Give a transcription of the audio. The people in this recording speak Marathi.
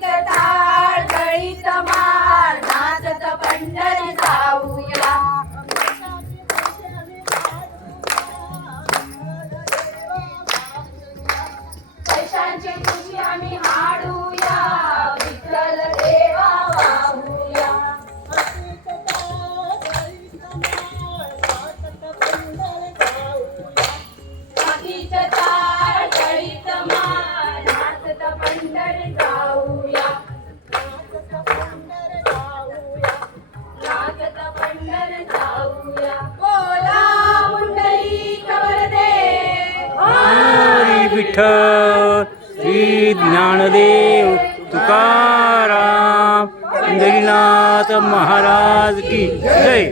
गळीत ताळ गळीत माळ नाचत पंढरीचा विठ्ठल श्री ज्ञानदेव तुकाराम महाराज की जय.